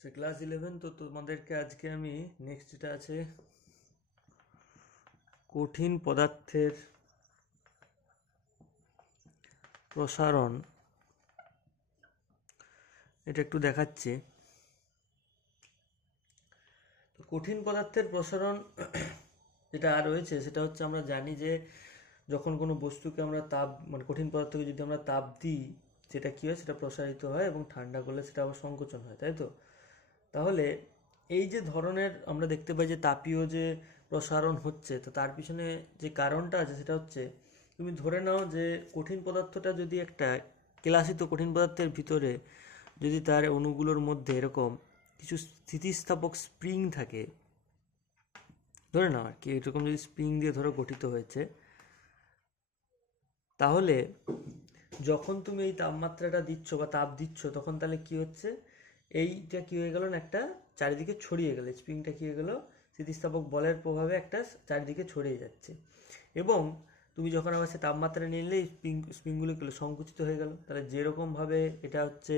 সে class 11। তো তোমাদেরকে আজকে আমি নেক্সট যেটা আছে কঠিন পদার্থের প্রসারণ, এটা একটু দেখাচ্ছি। তো কঠিন পদার্থের প্রসারণ যেটা রয়েছে সেটা হচ্ছে, আমরা জানি যে যখন কোনো বস্তুকে আমরা তাপ, মানে কঠিন পদার্থকে যদি আমরা তাপ দিই, সেটা কী হয়, সেটা প্রসারিত হয়, এবং ঠান্ডা করলে সেটা আবার সংকোচন হয়, তাই তো? তাহলে এই যে ধরনের আমরা দেখতে পাই যে তাপীয় যে প্রসারণ হচ্ছে, তো তার পিছনে যে কারণটা আছে সেটা হচ্ছে, তুমি ধরে নাও যে কঠিন পদার্থটা যদি একটা কেলাসিত কঠিন পদার্থের ভিতরে যদি তার অণুগুলোর মধ্যে এরকম কিছু স্থিতিস্থাপক স্প্রিং থাকে, ধরে নাও আর কি এরকম যদি স্প্রিং দিয়ে ধরো গঠিত হয়েছে, তাহলে যখন তুমি এই তাপমাত্রাটা দিচ্ছ বা তাপ দিচ্ছ, তখন তাহলে কি হচ্ছে, এইটা কি হয়ে গেল না, একটা চারিদিকে ছড়িয়ে গেল, স্প্রিংটা কি হয়ে গেল, স্থিতিস্থাপক বলের প্রভাবে একটা চারিদিকে ছড়িয়ে যাচ্ছে। এবং তুমি যখন আবার সে তাপমাত্রা নিলে স্প্রিংগুলো সংকুচিত হয়ে গেল, তাহলে যেরকমভাবে এটা হচ্ছে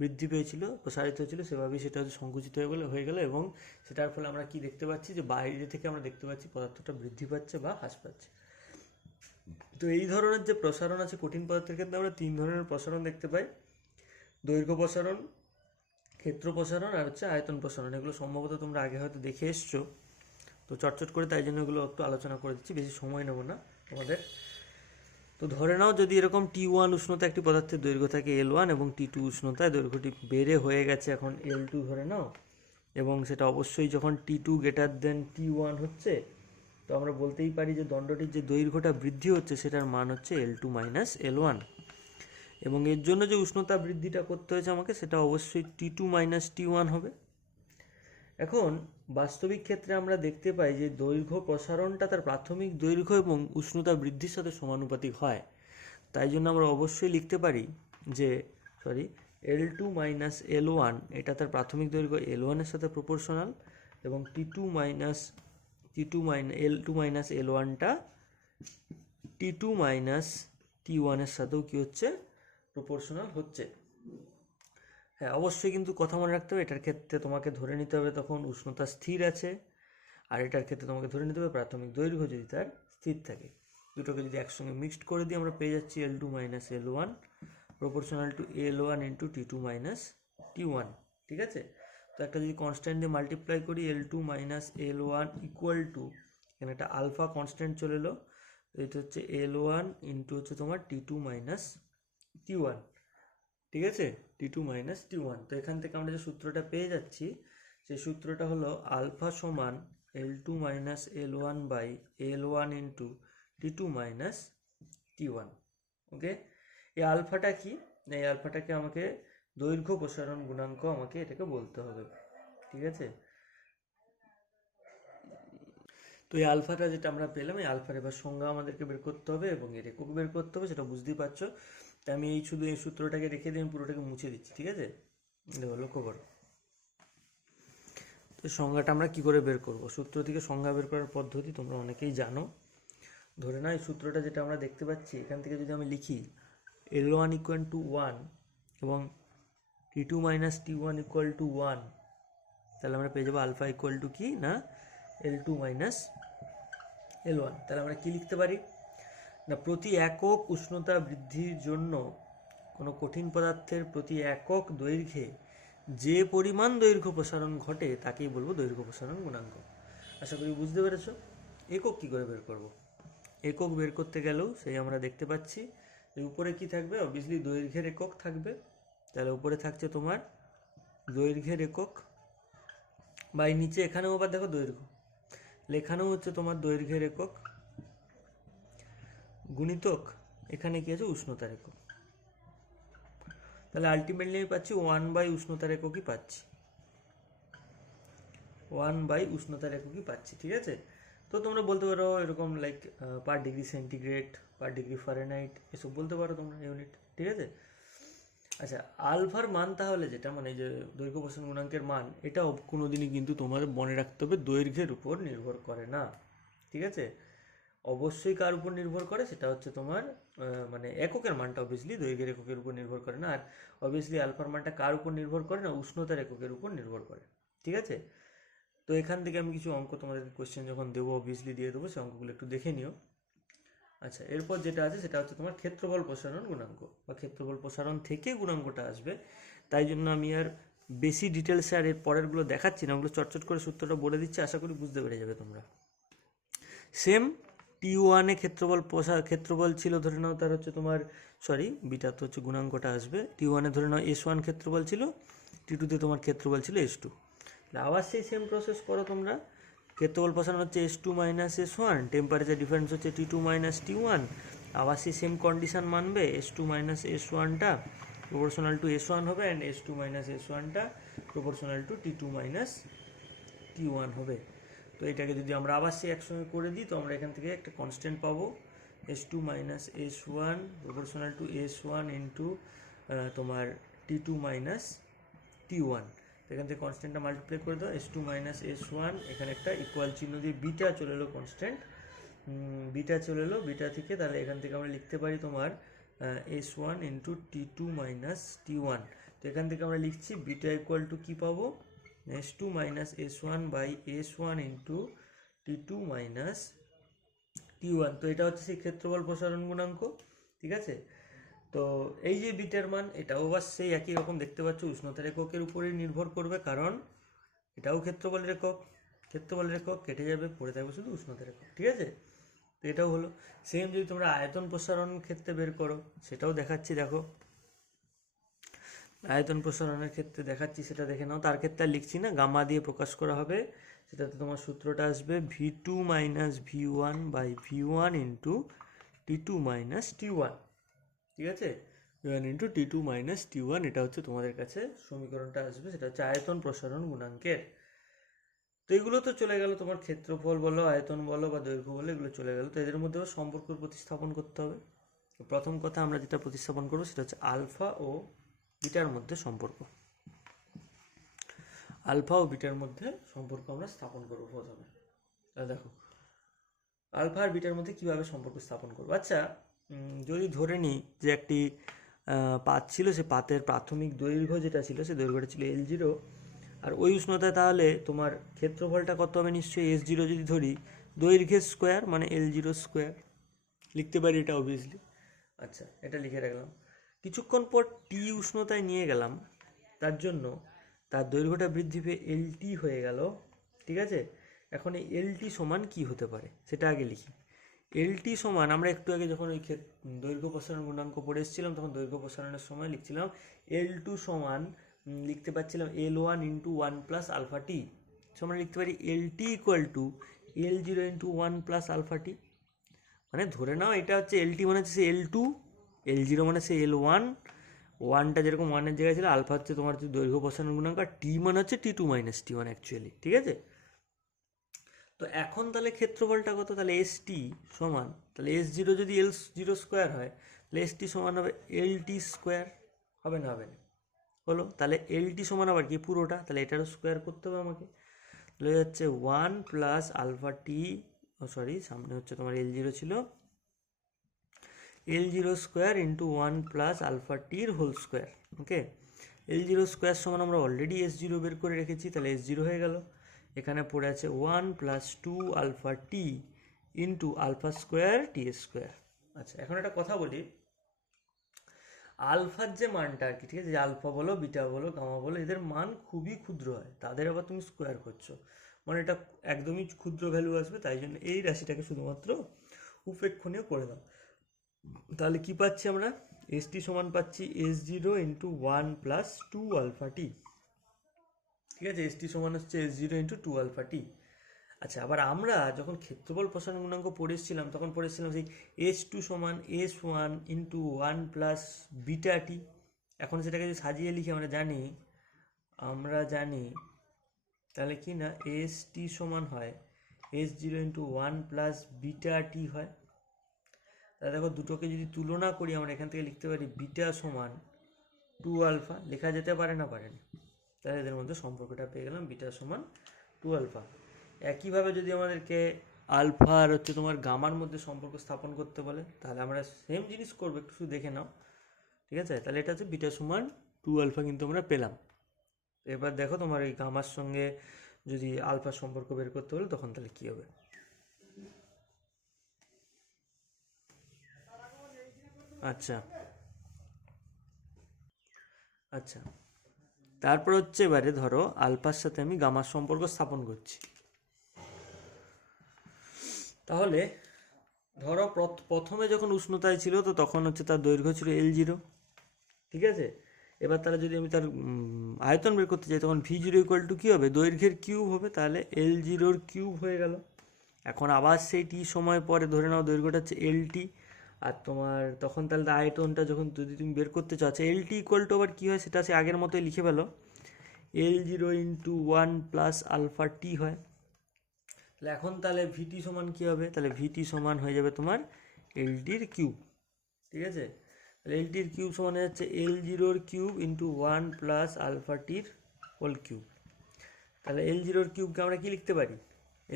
বৃদ্ধি পেয়েছিল, প্রসারিত হয়েছিল, সেভাবেই সেটা হচ্ছে সংকুচিত হয়ে গেল এবং সেটার ফলে আমরা কি দেখতে পাচ্ছি, যে বাইরে থেকে আমরা দেখতে পাচ্ছি পদার্থটা বৃদ্ধি পাচ্ছে বা হ্রাস পাচ্ছে। তো এই ধরনের যে প্রসারণ আছে কঠিন পদার্থের ক্ষেত্রে, আমরা তিন ধরনের প্রসারণ দেখতে পাই: দৈর্ঘ্য প্রসারণ, ক্ষেত্র প্রসারণ, আর হচ্ছে আয়তন প্রসারণ। এগুলো সম্ভবত তোমরা আগে হয়তো দেখে এসছো, তো চটচট করে তাই জন্য এগুলো একটু আলোচনা করে দিচ্ছি, বেশি সময় নেব না তোমাদের। তো ধরে নাও যদি এরকম T1 উষ্ণতা একটি পদার্থের দৈর্ঘ্য থাকে L1, এবং T2 উষ্ণতায় দৈর্ঘ্যটি বেড়ে হয়ে গেছে এখন L2 ধরে নাও, এবং সেটা অবশ্যই যখন T2 গ্রেটার দেন T1 হচ্ছে, তো আমরা বলতেই পারি যে দণ্ডটির যে দৈর্ঘ্যটা বৃদ্ধি হচ্ছে সেটার মান হচ্ছে L2 মাইনাস L1। এবং এর জন্য যে উষ্ণতা বৃদ্ধিটা করতে হয়েছে আমাকে, সেটা অবশ্যই T2 মাইনাস T1 হবে। এখন বাস্তবিক ক্ষেত্রে আমরা দেখতে পাই যে দৈর্ঘ্য প্রসারণটা তার প্রাথমিক দৈর্ঘ্য এবং উষ্ণতা বৃদ্ধির সাথে সমানুপাতিক হয়। তাই জন্য আমরা অবশ্যই লিখতে পারি যে L2 মাইনাস L1 এটা তার প্রাথমিক দৈর্ঘ্য L1 এর সাথে প্রপোর্শনাল, এবং L2 minus L1টা T2 minus T1 এর সাথেও কি হচ্ছে, প্রপোর্শনাল হচ্ছে। হ্যাঁ, অবশ্যই কিন্তু কথা মনে রাখতে হবে, এটার ক্ষেত্রে তোমাকে ধরে নিতে হবে তখন উষ্ণতা স্থির আছে, আর এটার ক্ষেত্রে তোমাকে ধরে নিতে হবে প্রাথমিক দৈর্ঘ্য যদি তার স্থির থাকে। দুটোকে যদি একসঙ্গে মিক্সড করে দিই, আমরা পেয়ে যাচ্ছি L2 minus L1 proportional to L1 into T2 minus T1। ঠিক আছে? তো একটা যদি কনস্ট্যান্ট দিয়ে মাল্টিপ্লাই করি, L2 minus L1 equal to, এখানে একটা আলফা কনস্ট্যান্ট চলে এলো, এটা হচ্ছে L1 ইন্টু হচ্ছে তোমার T2 মাইনাস T1। ঠিক আছে? T2 minus T1। তো এখান থেকে আমরা যে সূত্রটা পেয়ে যাচ্ছি, সেই সূত্রটা হলো আলফা সমান L2 minus L1 by L1 into T2 minus T1। Okay, এই আলফাটা কি? এই আলফাটাকে আমাকে দৈর্ঘ্য প্রসারণ গুণাঙ্ক আমাকে এটাকে বলতে হবে। ঠিক আছে? তো এই আলফাটা যেটা আমরা পেলাম, এই আলফার এবার সংজ্ঞা আমাদেরকে বের করতে হবে এবং এর একক বের করতে হবে, সেটা বুঝতেই পারছো। তাই আমি শুধু এই সূত্রটাকে রেখে দিয়ে আমি পুরোটাকে মুছে দিচ্ছি। ঠিক আছে? দেখো, লক্ষ্য করো। তো সংজ্ঞাটা আমরা কি করে বের করব? সূত্র থেকে সংজ্ঞা বের করার পদ্ধতি তোমরা অনেকেই জানো। ধরে নাও এই সূত্রটা যেটা আমরা দেখতে পাচ্ছি, এখান থেকে যদি আমি লিখি L1 ইকুয়াল টু 1 এবং T2 minus T1 equal to 1, তাহলে আমরা পেয়ে যাবো আলফা ইকুয়াল টু কি না, L2 মাইনাস L1। তাহলে আমরা কি লিখতে পারি না, প্রতি একক উষ্ণতা বৃদ্ধির জন্য কোনো কঠিন পদার্থের প্রতি একক দৈর্ঘ্যে যে পরিমাণ দৈর্ঘ্য প্রসারণ ঘটে তাকেই বলবো দৈর্ঘ্য প্রসারণ গুণাঙ্ক। আশা করি বুঝতে পেরেছো। একক কি করে বের করব? একক বের করতে গেলেও সেই আমরা দেখতে পাচ্ছি যে উপরে কি থাকবে, অবভিয়াসলি দৈর্ঘ্যের একক থাকবে। তাহলে উপরে থাকছে তোমার দৈর্ঘ্যের একক, বা এই নিচে এখানেও আবার দেখো দৈর্ঘ্য লেখানো হচ্ছে তোমার দৈর্ঘ্যের একক গুণিতক এখানে কি আছে, উষ্ণতার একক। তাহলে আলটিমেটলি আমি পাচ্ছি 1/, উষ্ণতার এককই পাচ্ছি, 1/, উষ্ণতার এককই পাচ্ছি। ঠিক আছে? তো তোমরা বলতে পারো এরকম লাইক পার ডিগ্রি সেন্টিগ্রেড, পার ডিগ্রি ফারেনহাইট, এসব বলতে পারো তোমরা ইউনিট। ঠিক আছে? আচ্ছা, আলফার মান তাহলে যেটা, মানে যে দৈর্ঘ্য প্রসারণ গুণাঙ্কের মান, এটা কোনোদিনই কিন্তু তোমার মনে রাখতে হবে দৈর্ঘ্যের উপর নির্ভর করে না। ঠিক আছে? অবশ্যই কার উপর নির্ভর করে, সেটা হচ্ছে তোমার মানে এককের মানটা অবভিয়াসলি দৈর্ঘ্যের এককের উপর নির্ভর করে না, আর অবভিয়াসলি আলফার মানটা কার উপর নির্ভর করে না, উষ্ণতার এককের উপর নির্ভর করে। ঠিক আছে, তো এখান থেকে আমি কিছু অঙ্ক তোমাদেরকে কোশ্চেন যখন দেবো অবভিয়াসলি দিয়ে দেবো, সেই অঙ্কগুলো একটু দেখে নিও। আচ্ছা, এরপর যেটা আছে সেটা হচ্ছে তোমার ক্ষেত্রফল প্রসারণ গুণাঙ্ক, বা ক্ষেত্রফল প্রসারণ থেকে গুণাঙ্কটা আসবে। তাই জন্য আমি আর বেশি ডিটেলসে আর এর পরেরগুলো দেখাচ্ছি না, ওগুলো চটচট করে সূত্রটা বলে দিচ্ছি, আশা করি বুঝতে পেরে যাবে তোমরা। সেম T1 ক্ষেত্রফল ছিল, ধরে নাও তার হচ্ছে তোমার, সরি বিটা তো হচ্ছে গুণাঙ্কটা আসবে, T1 ধরে নাও S1 ক্ষেত্রফল ছিল, T2 তোমার ক্ষেত্রফল ছিল S2। আবার সেই সেম প্রসেস করো তোমরা, ক্ষেত্রফল প্রসারণ হচ্ছে S2 minus S1, temperature difference হচ্ছে T2 মাইনাস T1, আবার সেই সেম কন্ডিশন মানবে, S2 মাইনাস S1টা প্রপোর্শনাল টু S1 হবে, অ্যান্ড S2 মাইনাস S1টা proportional to T2 minus T1 হবে। তো এটাকে যদি আমরা আবার সে একসঙ্গে করে দিই, তো আমরা এখান থেকে একটা কনস্ট্যান্ট পাবো, S2 minus S1 proportional to S1 into তোমার T2 মাইনাস T1। এখান থেকে কনস্ট্যান্টটা মাল্টিপ্লাই করে দাও, S2 মাইনাস S1, এখানে একটা ইকুয়াল চিহ্ন দিয়ে বিটা চলে এলো, কনস্ট্যান্ট বিটা চলে এলো, বিটা থেকে তাহলে এখান থেকে আমরা লিখতে পারি তোমার S1 into T2 minus T1। তো এখান থেকে আমরা লিখছি বিটা ইকুয়াল টু কী পাবো, S2 minus S1 by S1 into T2 minus T1। তো এটা হচ্ছে সেই ক্ষেত্রফল প্রসারণ গুণাঙ্ক। ঠিক আছে, তো এই যে বিটার মান, এটাও বাস সেই একই রকম দেখতে পাচ্ছ, উষ্ণতার এককের উপরেই নির্ভর করবে, কারণ এটাও ক্ষেত্রফলের একক, ক্ষেত্রফলের একক কেটে যাবে, পড়ে থাকবে শুধু উষ্ণতার একক। ঠিক আছে, তো এটাও হলো। সেম যদি তোমরা আয়তন প্রসারণ ক্ষেত্রে বের করো, সেটাও দেখাচ্ছি, দেখো আয়তন প্রসারণের ক্ষেত্রে দেখাচ্ছি, সেটা দেখে নাও। তার ক্ষেত্রে আর লিখছি না, গামা দিয়ে প্রকাশ করা হবে, সেটাতে তোমার সূত্রটা আসবে V2 minus V1 by V1 into T2 minus T1। ঠিক আছে, V1 into T2 minus T1, এটা হচ্ছে তোমাদের কাছে সমীকরণটা আসবে, সেটা হচ্ছে আয়তন প্রসারণ গুণাঙ্কের। তো এগুলো তো চলে গেল, তোমার ক্ষেত্রফল বলো, আয়তন বলো বা দৈর্ঘ্য বলো, এগুলো চলে গেল। তো এদের মধ্যেও সম্পর্ক প্রতিস্থাপন করতে হবে। তো প্রথম কথা আমরা যেটা প্রতিস্থাপন করবো সেটা হচ্ছে আলফা ও বিটার মধ্যে সম্পর্ক। আলফা ও বিটার মধ্যে সম্পর্ক আমরা স্থাপন করবো প্রথমে। তাহলে দেখো আলফা আর বিটার মধ্যে কিভাবে সম্পর্ক স্থাপন করবো। আচ্ছা, যদি ধরে নিই যে একটি পাত ছিল, সে পাতের প্রাথমিক দৈর্ঘ্য যেটা ছিল, সে দৈর্ঘ্যটা ছিল L0, আর ওই উষ্ণতায় তাহলে তোমার ক্ষেত্রফলটা কত হবে, নিশ্চয়ই S0 যদি ধরি, দৈর্ঘ্যের স্কোয়ার মানে L0 স্কোয়ার, লিখতে পারি এটা অবভিয়াসলি। আচ্ছা, এটা লিখে রাখলাম। কিছুক্ষণ পর টি উষ্ণতায় নিয়ে গেলাম, তার জন্য তার দৈর্ঘ্যটা বৃদ্ধি পেয়ে LT হয়ে গেল। ঠিক আছে, এখন এই LT সমান কি হতে পারে সেটা আগে লিখি। LT সমান, আমরা একটু আগে যখন ওই দৈর্ঘ্য প্রসারণ গুণাঙ্ক পড়ে এসেছিলাম, তখন দৈর্ঘ্য প্রসারণের সময় লিখছিলাম L2 সমান, লিখতে পারছিলাম L1 ইন্টু 1 প্লাস আলফা টি। সো আমরা লিখতে পারি LT equal to L0 into 1 plus alpha t. মানে ধরে নাও এটা হচ্ছে LT মানে হচ্ছে L2, L0 মানে সে L1, ওয়ানটা যেরকম ওয়ানের জায়গায় ছিল, আলফা হচ্ছে তোমার হচ্ছে দৈর্ঘ্য প্রসারণ গুণাঙ্ক, আর টি মানে হচ্ছে T2 মাইনাস T1 অ্যাকচুয়ালি। ঠিক আছে, তো এখন তাহলে ক্ষেত্রফলটা কত, তাহলে ST সমান, তাহলে S0 যদি L0 স্কোয়ার হয়, তাহলে ST সমান হবে LT স্কোয়ার, হবে না, হবে না, হলো। তাহলে LT সমান আবার কি পুরোটা, তাহলে এটারও স্কোয়ার করতে হবে আমাকে, তাহলে যাচ্ছে 1 প্লাস আলফা টি, সরি সামনে হচ্ছে তোমার L0 ছিল, L0 square into 1 plus alpha টির whole square. Okay, L0 square সমান আমরা অলরেডি S0 বের করে রেখেছি, তাহলে S0 হয়ে গেল। এখানে পড়ে আছে 1 plus 2 alpha t into alpha square t square. আচ্ছা, এখন একটা কথা বলি, আলফার যে মানটা আর কি, ঠিক আছে, যে আলফা বলো, বিটা বলো, গামা বলো, এদের মান খুবই ক্ষুদ্র হয়, তাদের আবার তুমি স্কোয়ার করছো, মানে এটা একদমই ক্ষুদ্র ভ্যালু আসবে, তাই জন্য এই রাশিটাকে শুধুমাত্র উপেক্ষণীয় করে দাও। তাহলে কি পাচ্ছি আমরা, ST সমান পাচ্ছি S0 ইন্টু 1 প্লাস 2 আলফা টি। ঠিক আছে, ST সমান হচ্ছে S0 ইন্টু 2 আলফা টি। আচ্ছা, আবার আমরা যখন ক্ষেত্রফল প্রসারণ গুণাঙ্ক পড়েছিলাম, তখন পড়েছিলাম সেই S2 সমান S1 ইন্টু 1 প্লাস বিটা টি। এখন সেটাকে যদি সাজিয়ে লিখি, আমরা জানি তাহলে কি না, ST সমান হয় S0 ইন্টু 1 প্লাস বিটা টি হয়। তাহলে দেখো দুটোকে যদি তুলনা করি, আমরা এখান থেকে লিখতে পারি বিটা সমান 2 আলফা, লেখা যেতে পারে না, পারে না, তাহলে এদের মধ্যে সম্পর্কটা পেয়ে গেলাম, বিটা সমান 2 আলফা। একইভাবে যদি আমাদেরকে আলফা আর হচ্ছে তোমার গামার মধ্যে সম্পর্ক স্থাপন করতে বলে, তাহলে আমরা সেম জিনিস করবো, একটু শুধু দেখে নাও। ঠিক আছে, তাহলে এটা হচ্ছে বিটা সমান 2α কিন্তু আমরা পেলাম। এবার দেখো তোমার এই গামার সঙ্গে যদি আলফার সম্পর্ক বের করতে হলে তখন তাহলে কি হবে। আচ্ছা আচ্ছা, তারপর হচ্ছে এবারে ধরো আলফার সাথে আমি গামার সম্পর্ক স্থাপন করছি। তাহলে ধরো প্রথমে যখন উষ্ণতায় ছিল তো তখন হচ্ছে তার দৈর্ঘ্য ছিল L0, ঠিক আছে। এবার তাহলে যদি আমি তার আয়তন বের করতে চাই তখন V0 ইকুয়াল টু কী হবে, দৈর্ঘ্যের কিউব হবে, তাহলে L0 কিউব হয়ে গেল। এখন আবার সেই টি সময় পরে ধরে নাও দৈর্ঘ্যটা হচ্ছে LT, আর তোমার তখন তাহলে আয়তনটা যখন যদি তুমি বের করতে চাও, আচ্ছা LT ইকুয়াল টু আবার কী হয় সেটা সে আগের মতোই লিখে ফেলো, L0 into 1 plus alpha t হয়। তাহলে এখন তাহলে ভিটি সমান কী হবে, তাহলে ভিটি সমান হয়ে যাবে তোমার এলটির কিউব, ঠিক আছে। তাহলে এলটির কিউব সমান হয়ে যাচ্ছে L0 cube into 1 plus alpha টির হোল কিউব। তাহলে L0 কিউবকে আমরা কি লিখতে পারি,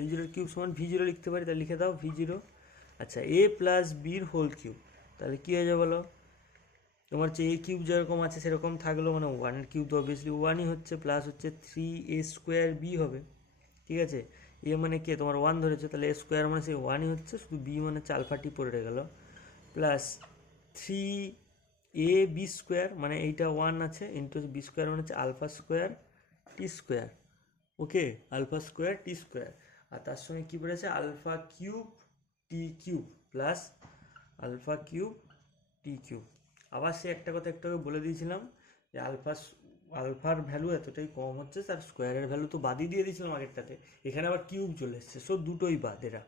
L0 কিউব সমান V0 লিখতে পারি, তাহলে লিখে দাও V0। আচ্ছা এ প্লাস বির হোল কিউব, তাহলে কী হয়ে যাবে বলো, তোমার হচ্ছে এ কিউব যেরকম আছে সেরকম থাকলো, মানে 1 কিউব তো অবভিয়াসলি 1ই হচ্ছে, প্লাস হচ্ছে 3a² বি হবে, ঠিক আছে। এ মানে কে তোমার 1 ধরেছে, তাহলে এ স্কোয়ার মানে সেই 1ই হচ্ছে, শুধু বি মানে হচ্ছে আলফা টি পড়ে গেল, প্লাস 3ab² মানে এইটা 1 আছে, ইন্টু বি স্কোয়ার মানে হচ্ছে আলফা স্কোয়ার টি স্কোয়ার, ওকে, আলফা স্কোয়ার টি স্কোয়ার। আর তার সঙ্গে কী পড়েছে আলফা কিউব টি কিউব প্লাস আলফা কিউব টি কিউব। আবার সে একটা কথা একটু আগে বলে দিয়েছিলাম যে আলফার ভ্যালু এতটাই কম হচ্ছে, তার স্কোয়ারের ভ্যালু তো বাদই দিয়ে দিয়েছিলাম আগেরটাতে, এখানে আবার কিউব চলে এসছে, সো দুটোই বাদ, এরা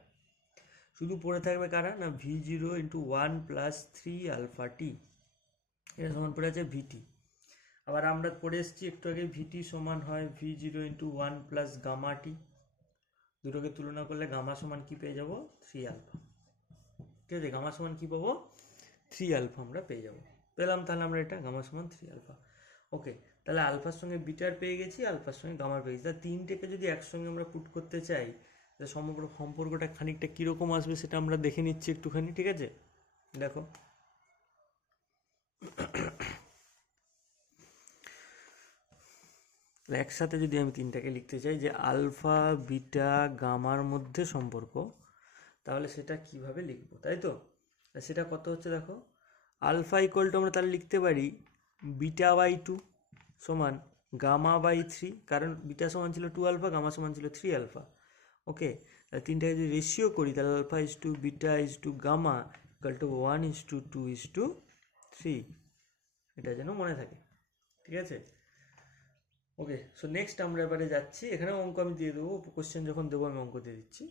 শুধু পড়ে থাকবে কারা না V0 ইন্টু 1 প্লাস 3 আলফা টি, এটা সমান পড়ে আছে ভিটি। আবার আমরা পড়ে এসেছি একটু আগে ভিটি সমান হয় V0 ইন্টু 1 প্লাস গামা টি, দুটোকে তুলনা করলে গামা সমান কি পেয়ে যাবো 3α, ঠিক আছে। গামা সমান কি পাবো 3α আমরা পেয়ে যাবো, পেলাম তাহলে আমরা এটা গামা সমান 3α, ওকে। তাহলে আলফার সঙ্গে বিটার পেয়ে গেছি, আলফার সঙ্গে গামার পেয়ে গেছি, তাহলে তিনটেকে যদি একসঙ্গে আমরা পুট করতে চাই তাহলে সম্পর্কটা খানিকটা কীরকম আসবে সেটা আমরা দেখে নিচ্ছি একটুখানি, ঠিক আছে। দেখো একসাথে যদি আমি তিনটাকে লিখতে চাই যে আলফা বিটা গামার মধ্যে সম্পর্ক, তাহলে সেটা কিভাবে লিখবো, তাই তো। সেটা কত হচ্ছে দেখো, আলফা ইকুয়াল টু আমরা তাহলে লিখতে পারি β/2 সমান γ/3, কারণ বিটা সমান ছিল 2α, গামা সমান ছিল 3α, ওকে। তাহলে তিনটাকে যদি রেশিও করি তাহলে alpha is to beta is to gamma equal to 1:2:3, এটা যেন মনে থাকে, ঠিক আছে। ওকে, সো নেক্সট আমরা এবারে যাচ্ছি, এখানে অঙ্ক আমি দিয়ে দেবো, কোশ্চেন যখন দেবো আমি অঙ্ক দিয়ে দিচ্ছি।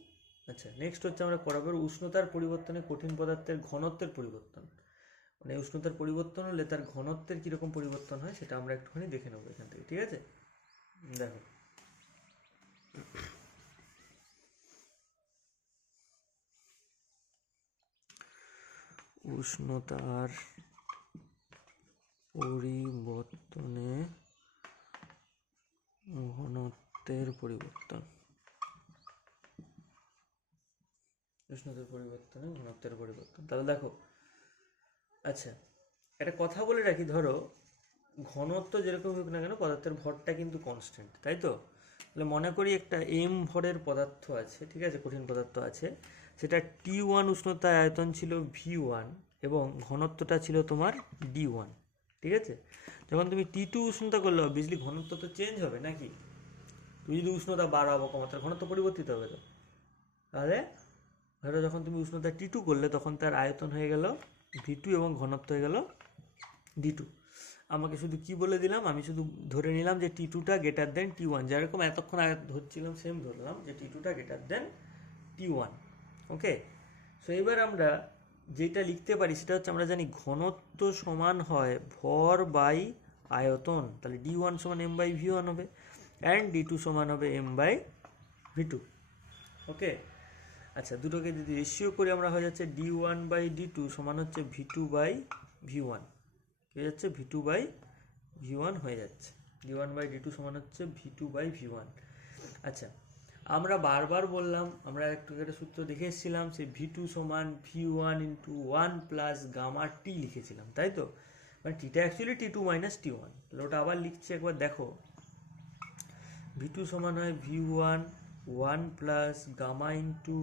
আচ্ছা নেক্সট হচ্ছে আমরা পড়াবো উষ্ণতার পরিবর্তনে কঠিন পদার্থের ঘনত্বের পরিবর্তন, মানে উষ্ণতার পরিবর্তন হলে তার ঘনত্বের কীরকম পরিবর্তন হয় সেটা আমরা একটুখানি দেখে নেবো এখান থেকে, ঠিক আছে। দেখো উষ্ণতার পরিবর্তনে ঘনত্বের পরিবর্তন, উষ্ণতার পরিবর্তনে ঘনত্বের পরিবর্তন, তাহলে দেখো আচ্ছা একটা কথা বলে রাখি, ধরো ঘনত্ব যেরকম হোক না কেন পদার্থের ভরটা কিন্তু কনস্ট্যান্ট, তাই তো। তাহলে মনে করি একটা m ভরের পদার্থ আছে, ঠিক আছে, কঠিন পদার্থ আছে, সেটা T1 উষ্ণতায় আয়তন ছিল V1 এবং ঘনত্বটা ছিল তোমার D1, ঠিক আছে। যখন তুমি T2 উষ্ণতা করলে অবভিয়াসলি ঘনত্ব তো চেঞ্জ হবে নাকি, তুমি যদি উষ্ণতা বাড়াবো কমা তার ঘনত্ব পরিবর্তিত হবে তো। তাহলে ধরো যখন তুমি উষ্ণতা T2 করলে তখন তার আয়তন হয়ে গেল V2 এবং ঘনত্ব হয়ে গেল D2। আমাকে শুধু কি বলে দিলাম, আমি শুধু ধরে নিলাম যে T2টা গ্রেটার দেন T1, যেরকম এতক্ষণ আগে ধরছিলাম সেম ধরলাম যে T2টা গ্রেটার দেন T1, ওকে। সো এবার আমরা যেটা লিখতে পারি সেটা হচ্ছে আমরা জানি ঘনত্ব সমান হয় ভর বাই আয়তন, তাহলে D1 সমান m/v1 হবে অ্যান্ড D2 সমান হবে m/v2, ওকে। আচ্ছা দুটোকে যদি রেশিও করি আমরা হয়ে যাচ্ছে D1/D2 সমান হচ্ছে V2/v1, হয়ে যাচ্ছে V2/v1 হয়ে যাচ্ছে, D1/D2 সমান হচ্ছে V2/v1। আচ্ছা আমরা বারবার বললাম, আমরা একটু একটা সূত্র দেখে এসেছিলাম, সে V2 সমান V1 ইন্টু 1 প্লাস গামা টি লিখেছিলাম, তাই তো? মানে টিটা অ্যাকচুয়ালি T2 মাইনাস T1, তাহলে ওটা আবার লিখছি, একবার দেখো। V2 সমান হয় V1 1 plus gamma into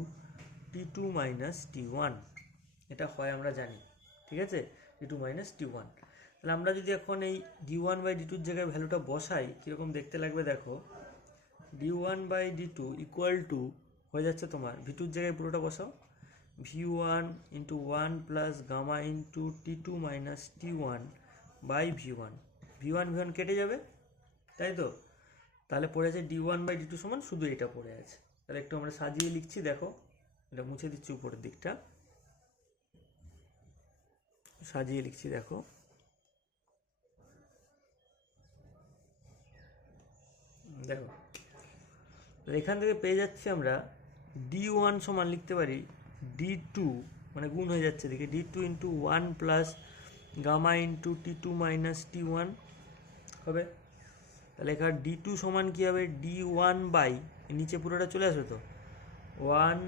T2 minus T1, এটা হয় আমরা জানি, ঠিক আছে? T2 minus T1। তাহলে আমরা যদি এখন এই D1 বাই D2 জায়গায় ভ্যালুটা বসাই, কীরকম দেখতে লাগবে দেখো। D1 by D2 equal to হয়ে যাচ্ছে তোমার V2 জায়গায় পুরোটা বসাও, V1 into 1 plus gamma into T2 minus T1 by V1। V1 কেটে যাবে, তাই তো? তাহলে পড়ে আছে D1 বাই D2 সমান, শুধু এটা পড়ে আছে। তাহলে একটু আমরা সাজিয়ে লিখছি, দেখো এটা মুছে দিচ্ছি উপরের দিকটা, সাজিয়ে লিখছি দেখো। দেখো এখান থেকে পেয়ে যাচ্ছি আমরা D1 সমান লিখতে পারি D2, মানে গুণ হয়ে যাচ্ছে দেখে, D2 into 1 plus gamma into T2 minus T1 হবে। তাহলে এখানে D2 সমান কী হবে, D1 বাই, নিচে পুরোটা চলে আসবে তো, 1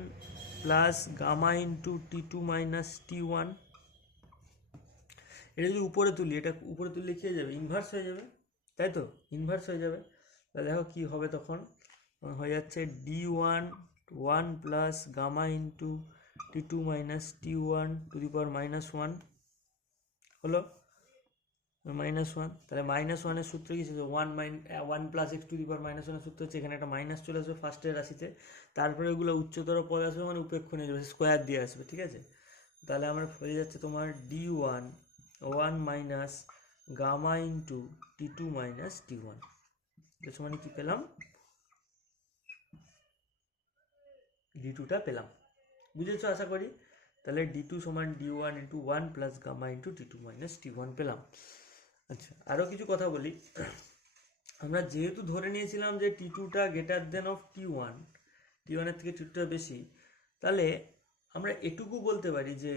plus gamma into T2 minus T1। এটা যদি উপরে তুলি, এটা উপরে তুললে কী হয়ে যাবে, ইনভার্স হয়ে যাবে, তাই তো? ইনভার্স হয়ে যাবে। তাহলে দেখো কী হবে তখন, হয়ে যাচ্ছে D1 1 plus gamma into T2 minus T1 to the power minus 1 হলো, মাইনাস 1। তাহলে মাইনাস 1-এর সূত্র কী ছিল, 1 plus x to the power minus 1-এর সূত্র হচ্ছে, এখানে একটা মাইনাস চলে আসবে ফার্স্টের রাশিতে, তারপরে ওগুলো উচ্চতর পদ আসবে, মানে উপেক্ষ নিয়ে যাবে, স্কোয়ার দিয়ে আসবে, ঠিক আছে? তাহলে আমার হয়ে যাচ্ছে তোমার D1 1 minus gamma into T2 minus T1, এটা সমান কি পেলাম, D2টা পেলাম। বুঝেছো আশা করি? তাহলে D2 সমান D1 into 1 plus gamma into T2 minus T1 পেলাম। আচ্ছা, আরও কিছু কথা বলি। আমরা যেহেতু ধরে নিয়েছিলাম যে T2টা গ্রেটার দেন অফ T1, T1-এর থেকে T2টা বেশি, তাহলে আমরা এটুকু বলতে পারি যে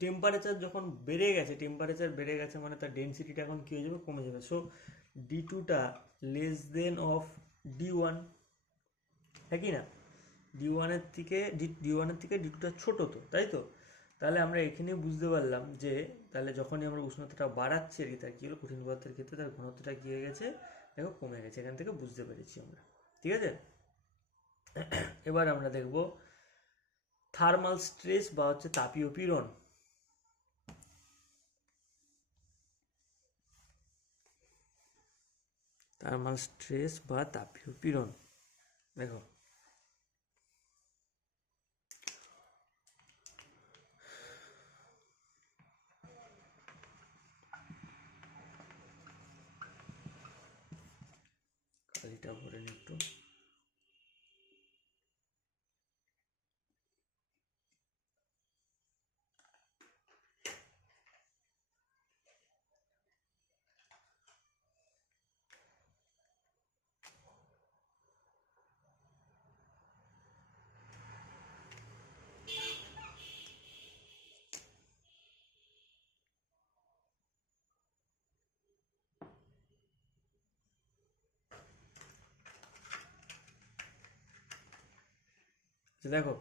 টেম্পারেচার যখন বেড়ে গেছে মানে তার ডেন্সিটিটা এখন কী হয়ে যাবে, কমে যাবে। সো D2টা লেস দেন অফ D1, হ্যাঁ কি না? D1-এর থেকে D2টা ছোটো তো, তাই তো? তাহলে আমরা এখানে বুঝতে পারলাম যে তাহলে যখনই আমরা উষ্ণতাটা বাড়াচ্ছি আর কি, তার কী হলো, কঠিন পদার্থের ক্ষেত্রে তার ঘনত্বটা কী হয়ে গেছে, দেখো কমে গেছে, এখান থেকে বুঝতে পেরেছি আমরা, ঠিক আছে? এবার আমরা দেখব থার্মাল স্ট্রেস বা হচ্ছে তাপীয় পীড়ন। থার্মাল স্ট্রেস বা তাপীয় পীড়ন, দেখো কালিটা ভরে নি একটু। দেখো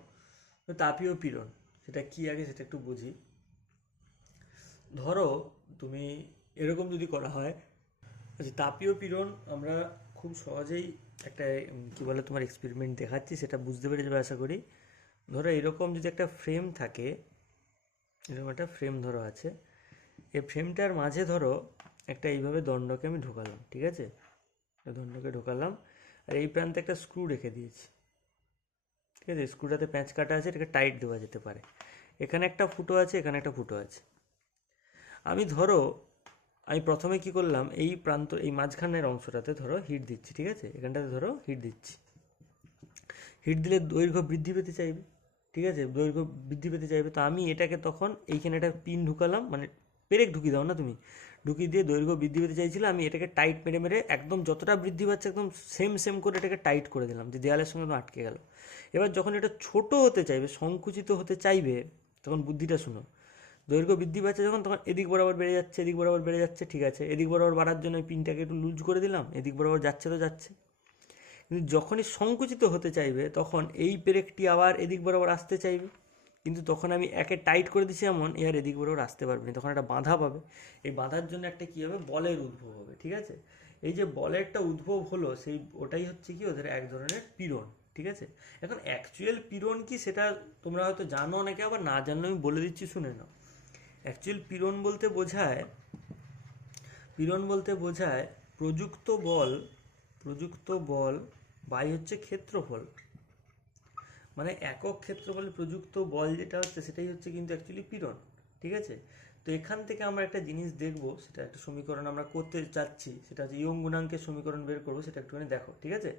তাপীয় পীড়ন সেটা কি, আগে সেটা একটু বুঝি। ধরো তুমি এরকম যদি করা হয়, আচ্ছা তাপীয় পীড়ন আমরা খুব সহজেই একটা কি বলে তোমার এক্সপেরিমেন্ট দেখাচ্ছি, সেটা বুঝতে পেরে যাবে আশা করি। ধরো এরকম যদি একটা ফ্রেম থাকে, এরকম একটা ফ্রেম ধরো আছে, এই ফ্রেমটার মাঝে ধরো একটা এইভাবে দণ্ডকে আমি ঢোকালাম, ঠিক আছে? দণ্ডকে ঢোকালাম, আর এই প্রান্তে একটা স্ক্রু রেখে দিয়েছি, ঠিক আছে? স্ক্রুটাতে প্যাঁচ কাটা আছে, এটাকে টাইট দেওয়া যেতে পারে। এখানে একটা ফুটো আছে, এখানে একটা ফুটো আছে। আমি প্রথমে কি করলাম, এই প্রান্ত, এই মাঝখানের অংশটাতে ধরো হিট দিচ্ছি, ঠিক আছে? এখানটাতে ধরো হিট দিচ্ছি, হিট দিলে দৈর্ঘ্য বৃদ্ধি পেতে চাইবে, ঠিক আছে? দৈর্ঘ্য বৃদ্ধি পেতে চাইবে, তো আমি এটাকে তখন এইখানে একটা পিন ঢুকালাম, মানে পেরেক ঢুকিয়ে দাও না তুমি, ঢুকিয়ে দিয়ে দৈর্ঘ্য বৃদ্ধি পেতে চাইছিল, আমি এটাকে টাইট মেরে মেরে একদম যতটা বৃদ্ধি পাচ্ছে একদম সেম করে এটাকে টাইট করে দিলাম, যে দেয়ালের সঙ্গে আটকে গেল। এবার যখন এটা ছোট হতে চাইবে, সংকুচিত হতে চাইবে, তখন বুদ্ধিটা শুনো। দৈর্ঘ্য বৃদ্ধি পাচ্ছে যখন, তখন এদিক বরাবর বেড়ে যাচ্ছে, এদিক বরাবর বেড়ে যাচ্ছে, ঠিক আছে? এদিক বরাবর বাড়ার জন্য পিনটাকে একটু লুজ করে দিলাম, এদিক বরাবর যাচ্ছে তো যাচ্ছে। কিন্তু যখনই সংকুচিত হতে চাইবে তখন এই পেরেকটি আবার এদিক বরাবর আসতে চাইবে, কিন্তু তখন আমি একে টাইট করে দিচ্ছি এমন এর এদিক বরাবর আসতে পারবে না, তখন একটা বাধা পাবে। এই বাধার জন্য একটা কী হবে, বলের উদ্ভব হবে। ঠিক আছে, এই যে বলেরটা উদ্ভব হলো সেই ওটাই হচ্ছে কি ওদের এক ধরনের পীড়ন। ঠিক আছে, এখন অ্যাকচুয়াল পীড়ন কি সেটা তোমরা হয়তো জানো অনেকে, আবার না জানলে আমি বলে দিচ্ছি, শুনে নাও। অ্যাকচুয়াল পীড়ন বলতে বোঝায় প্রযুক্ত বল বাই হচ্ছে ক্ষেত্রফল, মানে একক ক্ষেত্রফলে প্রযুক্ত বল যেটা হচ্ছে সেটাই হচ্ছে কিন্তু অ্যাকচুয়ালি পীড়ন। ঠিক আছে, তো এখান থেকে আমরা একটা জিনিস দেখব, সেটা একটা সমীকরণ আমরা করতে চাচ্ছি, সেটা হচ্ছে ইয়ং গুণাঙ্কের সমীকরণ বের করবো, সেটা একটুখানি দেখো। ঠিক আছে,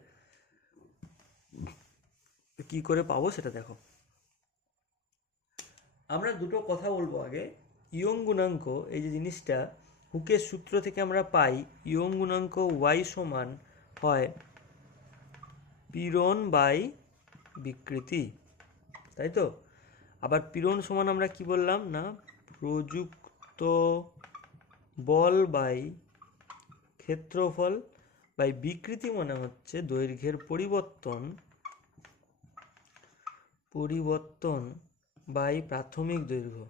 কি করে পাবো সেটা দেখো। আমরা দুটো কথা বলবো আগে। ইয়ং গুণাঙ্ক, এই যে জিনিসটা হুকের সূত্র থেকে আমরা পাই, ইয়ং গুণাঙ্ক ওয়াই সমান হয় পীড়ন বাই বিকৃতি, তাই তো। আবার পীড়ন সমান আমরা কি বললাম না, প্রযুক্ত বল বাই ক্ষেত্রফল বাই বিকৃতি, মানে হচ্ছে দৈর্ঘ্যের পরিবর্তন বাই প্রাথমিক দৈর্ঘ্য।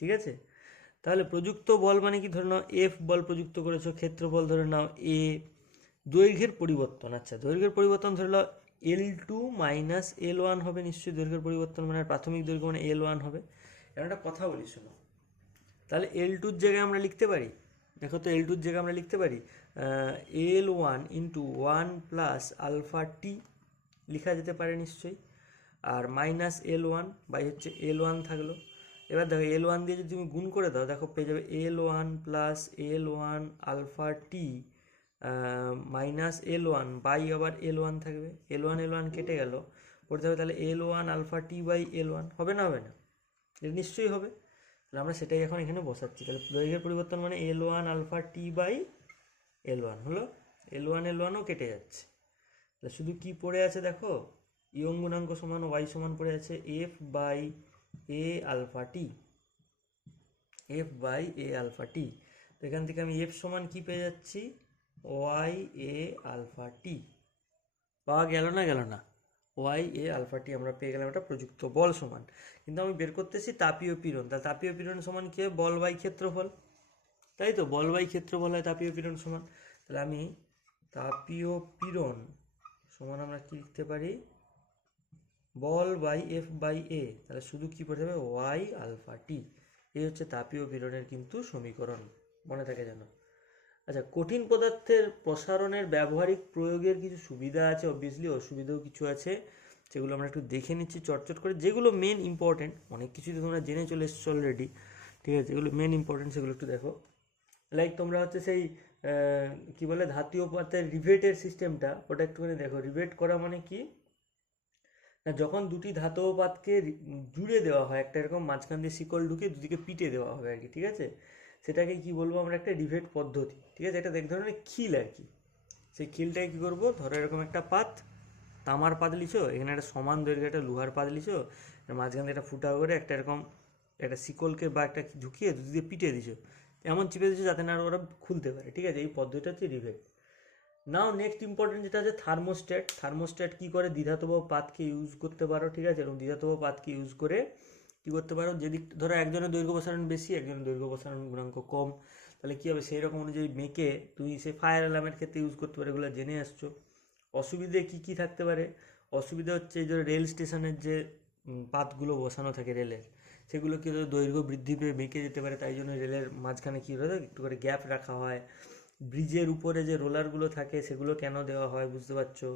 ঠিক আছে, তাহলে প্রযুক্ত বল মানে কি, ধরে নাও এফ বল প্রযুক্ত করেছো, ক্ষেত্রফল ধরে নাও এ, দৈর্ঘ্যের পরিবর্তন, আচ্ছা দৈর্ঘ্যের পরিবর্তন ধরে নাও L2 মাইনাস L1 হবে, নিশ্চয়ই দৈর্ঘ্যের পরিবর্তন মানে প্রাথমিক দৈর্ঘ্য মানে L1 হবে। এর একটা কথা বলি শোনো, তাহলে L2-র জায়গায় আমরা লিখতে পারি, দেখো তো L2-র জায়গায় আমরা লিখতে পারি L1 ইন্টু 1 প্লাস আলফা টি, লেখা যেতে পারে নিশ্চয়ই। আর মাইনাস L1 বাই হচ্ছে L1 থাকলো। এবার দেখো L1 দিয়ে যদি তুমি গুণ করে দাও, দেখো পেয়ে যাবে L1 plus L1 alpha t minus L1 by আবার L1 থাকবে, L1 কেটে গেল, পড়তে হবে তাহলে L1 alpha T by L1, হবে না হবে না, এটা নিশ্চয়ই হবে। তাহলে আমরা সেটাই এখন এখানে বসাচ্ছি, তাহলে দৈর্ঘ্যের পরিবর্তন মানে L1 alpha T by L1 হলো, L1ও কেটে যাচ্ছে, তাহলে শুধু কি পড়ে আছে দেখো, ইয়ং গুণাঙ্ক সমান ওয়াই সমান পড়ে আছে f by a alpha t, তো এখান থেকে আমি এফ সমান কি পেয়ে যাচ্ছি, ওয়াই এ আলফা টি পাওয়া গেল না, ওয়াই এ আলফা টি আমরা পেয়ে গেলাম, একটা প্রযুক্ত বল সমান। কিন্তু আমি বের করতেছি তাপীয় পীড়ন, তাহলে তাপীয় পীড়ন সমান কি হয়, বল বাই ক্ষেত্রফল, তাই তো, বল বাই ক্ষেত্রফল হয় তাপীয় পীড়ন সমান। তাহলে আমি তাপীয় পীড়ন সমান আমরা কি লিখতে পারি, বল বাই এফ বাই এ, তাহলে শুধু কি পড়ে যাবে ওয়াই আলফা টি, এই হচ্ছে তাপীয় পীড়নের কিন্তু সমীকরণ, মনে থাকে যেন। আচ্ছা, কঠিন পদার্থের প্রসারণের ব্যবহারিক প্রয়োগের কিছু সুবিধা আছে, অবভিয়াসলি অসুবিধাও কিছু আছে, সেগুলো আমরা একটু দেখে নিচ্ছি চটচট করে, যেগুলো মেন ইম্পর্টেন্ট, অনেক কিছুই তো তোমরা জেনে চলে এসছো অলরেডি। ঠিক আছে, যেগুলো মেন ইম্পর্টেন্ট সেগুলো একটু দেখো। লাইক তোমরা হচ্ছে সেই কি বলে ধাতীয় পদার্থের রিভেটের সিস্টেমটা, ওটা একটুখানি দেখো। রিভেট করা মানে কি না, যখন দুটি ধাতব পাতকে জুড়ে দেওয়া হয়, একটা এরকম মাঝখান দিয়ে শিকল ঢুকে দুদিকে পিটে দেওয়া হবে আর কি। ঠিক আছে, সেটাকে কি বলবো আমরা, একটা রিভেট পদ্ধতি। ঠিক আছে, এটা এক ধরনের খিল আর কি। সেই খিলটাকে কি করবো, ধরো এরকম একটা পাত, তামার পাত লিছো, এখানে একটা সমান দৈর্ঘ্যে একটা লোহার পাত লিছো, মাঝখান দিয়ে একটা ফুটা করে একটা এরকম একটা শিকলকে বা একটা ঢুকিয়ে দুদিকে পিটে দিছো, এমন চিপে দিছো যাতে না ওরা খুলতে পারে। ঠিক আছে, এই পদ্ধতিটা হচ্ছে রিভেট। নাও নেক্সট ইম্পর্টেন্ট যেটা আছে থার্মোস্ট্যাট কি করে, দ্বিধাতব পাতকে ইউজ করতে পারো। ঠিক আছে, এবং দ্বিধাতব পাতকে ইউজ করে কি করতে পারো, যেদিক ধরো একজনের দৈর্ঘ্য প্রসারণ বেশি, একজনের দৈর্ঘ্য প্রসারণ গুণাঙ্ক কম, তাহলে কি হবে, সেই রকম অনুযায়ী মেকে তুমি সে ফায়ার অ্যালার্মের ক্ষেত্রে ইউজ করতে পারো, এগুলো জেনে আসছো। অসুবিধে কি থাকতে পারে, অসুবিধা হচ্ছে এই যে রেল স্টেশনের যে পাতগুলো বসানো থাকে রেলের, সেগুলো কি দৈর্ঘ্য বৃদ্ধি পেয়ে বেঁকে যেতে পারে, তাই জন্য রেলের মাঝখানে কী হয় একটু করে গ্যাপ রাখা হয়। ব্রিজের উপরে যে রোলারগুলো থাকে সেগুলো কেন দেওয়া হয় বুঝতে পারছো।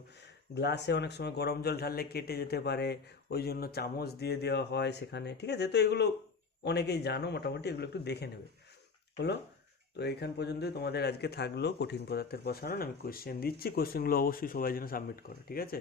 গ্লাসে অনেক সময় গরম জল ঢাললে কেটে যেতে পারে, ওই জন্য চামচ দিয়ে দেওয়া হয় সেখানে। ঠিক আছে, তো এগুলো অনেকেই জানো মোটামুটি, এগুলো একটু দেখে নেবে। হলো, তো এইখান পর্যন্তই তোমাদের আজকে থাকলো কঠিন পদার্থের প্রসারণ। আমি কোশ্চেন দিচ্ছি, কোশ্চেনগুলো অবশ্যই সবাই যেন সাবমিট করো। ঠিক আছে।